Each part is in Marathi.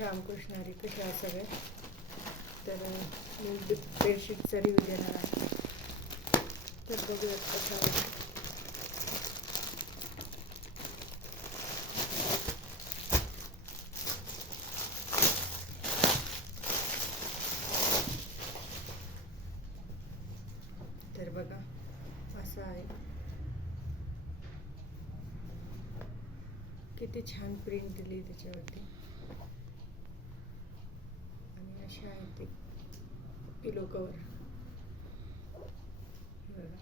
रामकृष्णारी कशा आहात सगळे. तर मी बेडशीटचा रिव्ह्यू देणार आहे. तर बघूयात कसा आहे. तर बघा असं आहे. किती छान प्रिंट दिली त्याच्यावरती. आणि असे आहे ते पिलो कवर. बघा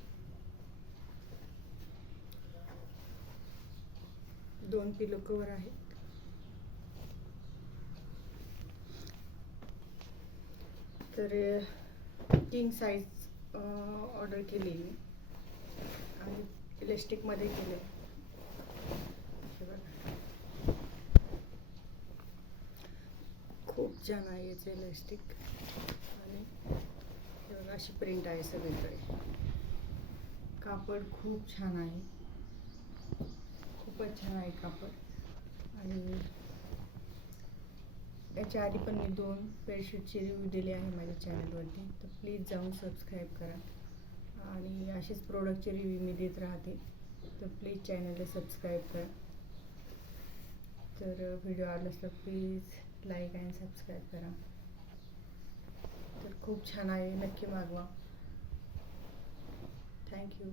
2 पिलो कवर आहेत. तर किंग साईज ऑर्डर केली मी आणि इलास्टिकमध्ये केले. खूप छान आहे याचं इलास्टिक. आणि अशी प्रिंट आहे सगळीकडे. कापड खूप छान आहे, खूपच छान आहे कापड. आणि याच्या आधी पण मी 2 बेडशीटचे रिव्ह्यू दिले आहे माझ्या चॅनलवरती. तर प्लीज जाऊन सबस्क्राईब करा आणि असेच प्रोडक्टचे रिव्ह्यू मी देत राहते. तर प्लीज चॅनलला सबस्क्राईब करा. तर व्हिडिओ आवडल्यास तर प्लीज लाईक आणि सबस्क्राईब करा. तर खूप छान आहे, नक्की मागवा. थँक्यू.